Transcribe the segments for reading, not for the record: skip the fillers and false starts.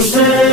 دے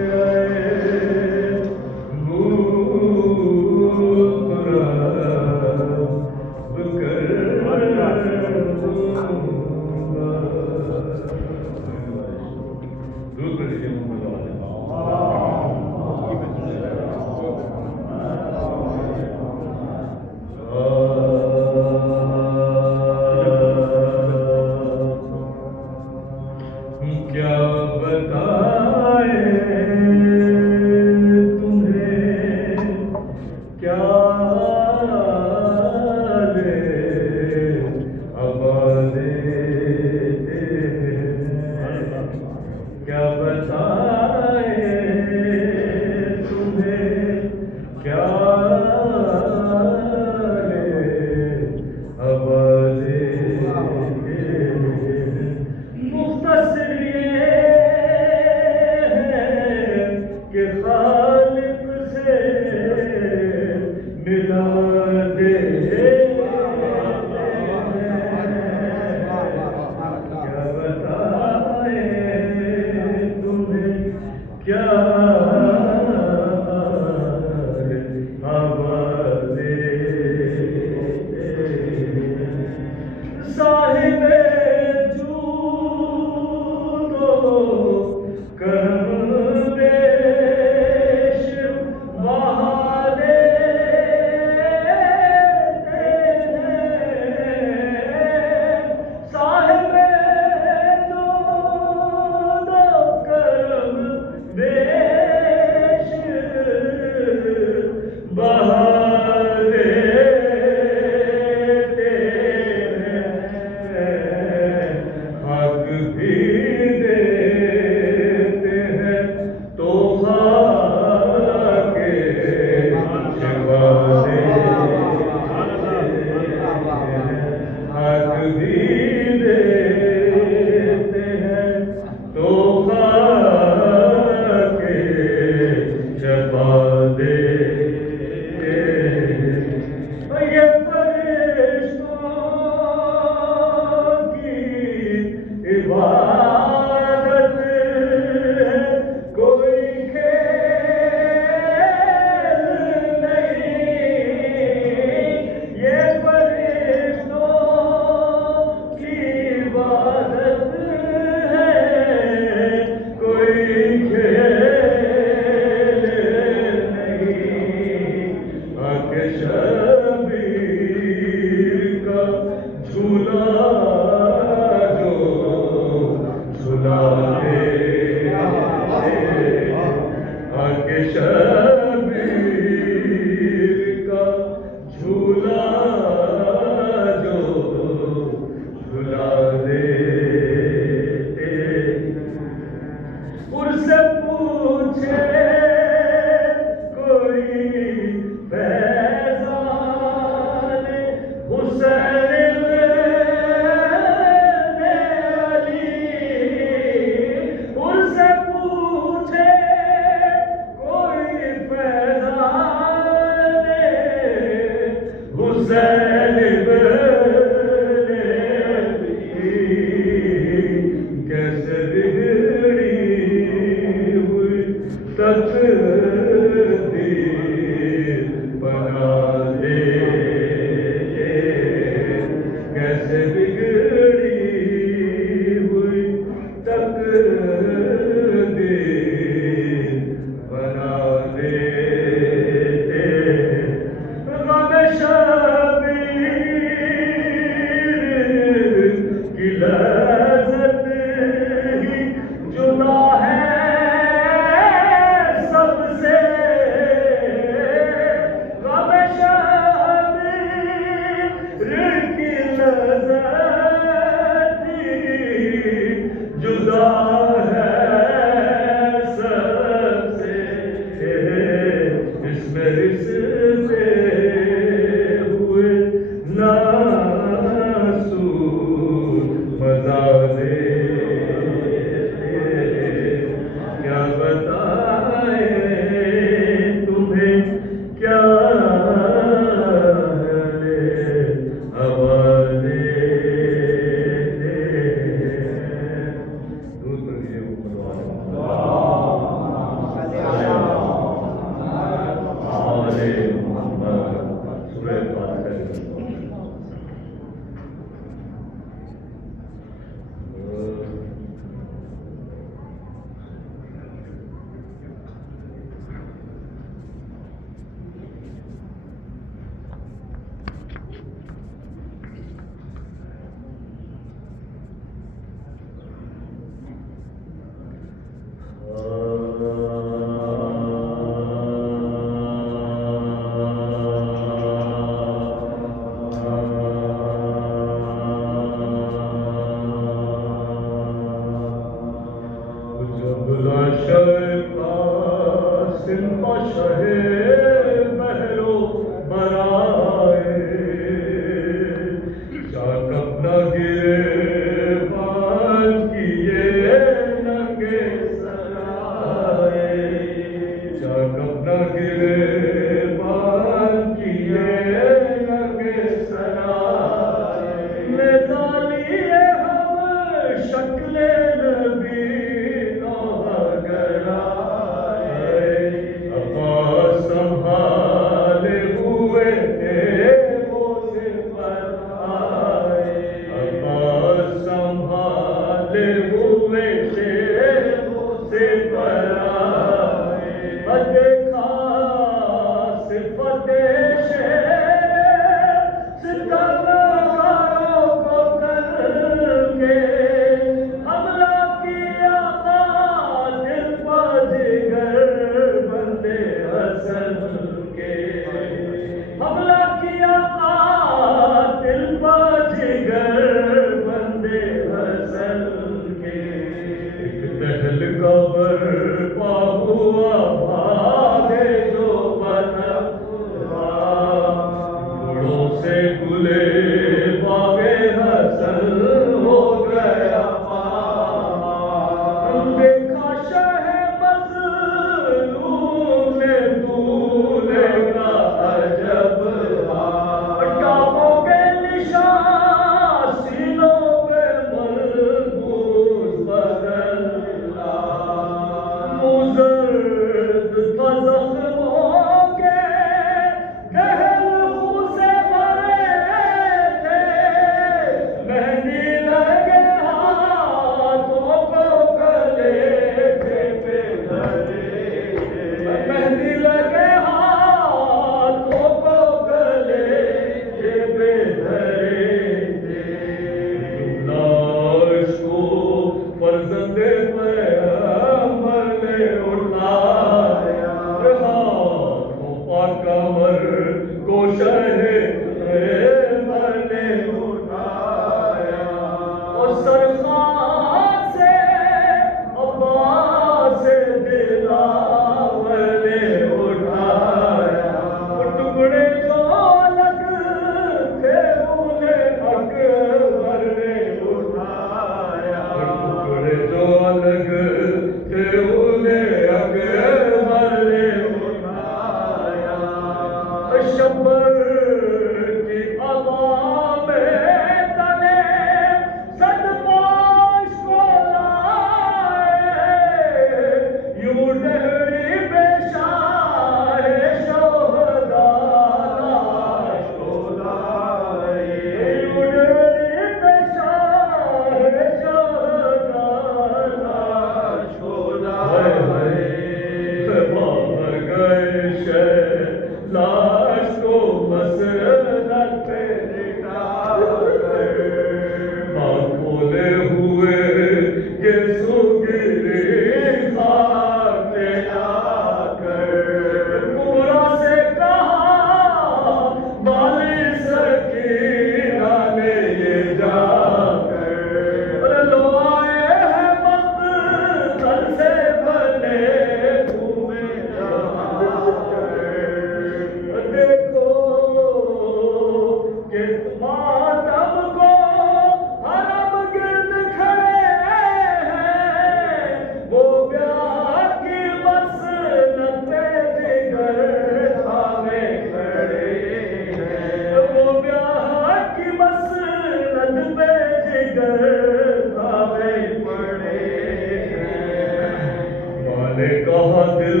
نے کہا دل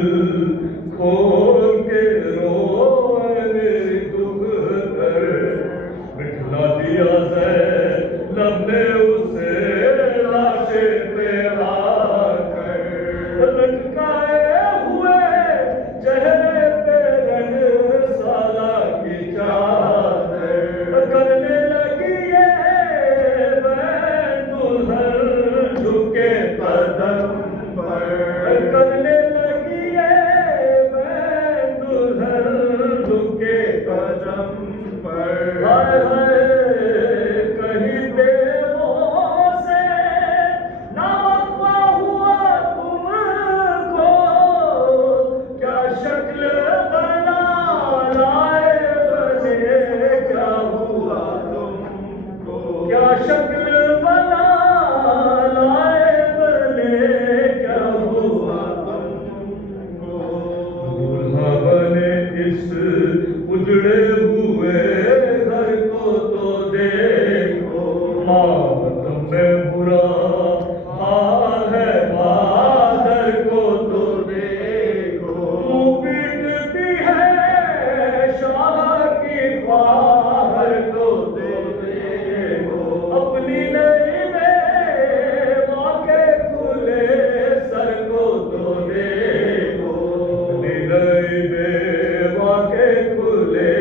کھول کے رو میری دکھ کر بٹھلا دیا زینب نے اسے لاشے پہ لا کر لٹکائے ہوئے چہرے پہ رنگ سالہ کی چادر کرنے لگی یہ بین دلہن جھکے قدم کرنے لگی ہے میں دلہن جھکے قدم پر ہائے ہائے کہیں دیووں سے نہ وفا ہوا تم کو کیا شکل بنا لائے بنے کیا ہوا تم کو کیا شکل بنا لائے بنے اس اجڑے ہوئے گھر کو تو دیکھو ماتم میں برا حال ہے بادر کو تو دیکھو منہ پیٹتی ہے شاہ کی خواہر کو تو دیکھو اپنی نئی میں واقع کھلے سر کو تو دیکھو اپنی نئی میں کے کھلے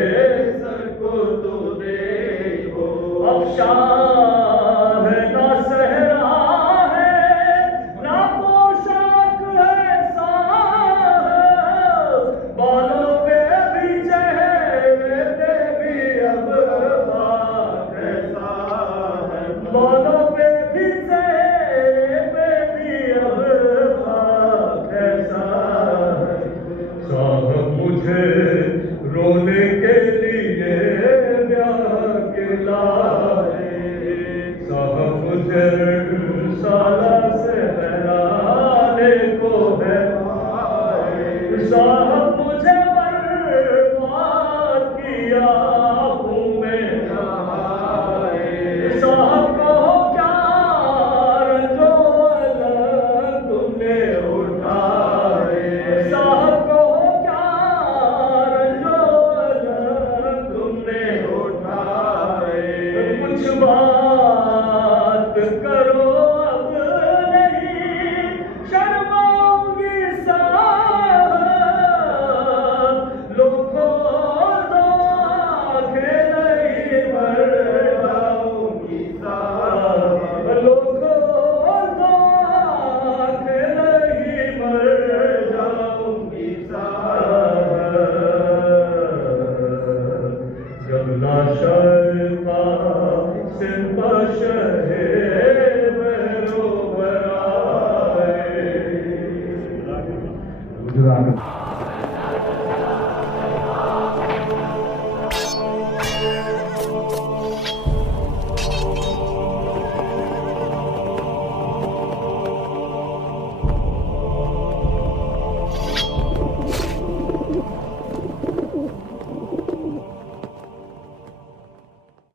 سر کو تو دیکھو اب شاہ نہ صحرا ہے نہ پوشاک ہے ساہ بالوں پہ بھی چہرے پہ بھی اب خاک ایسا ہے بالوں پہ بھی چہرے پہ بھی اب خاک ایسا ہے صاحب مجھے رونے کے لیے بیاہ کے لائے صاحب مجھے سالہ سے بہرانے کو ہے صاحب مجھے برباد کیا آنکھوں میں نہائے صاحب کو کیا رنجو الگ تم نے اٹھائے صاحب کو کچھ بات کرو اب نہیں شرماؤں گی صاحب لوگوں دو آنکھیں نہیں مر جاؤں گی صاحب لوگوں دو آنکھیں نہیں مر جاؤں گی صاحب جب لاشا Gracias.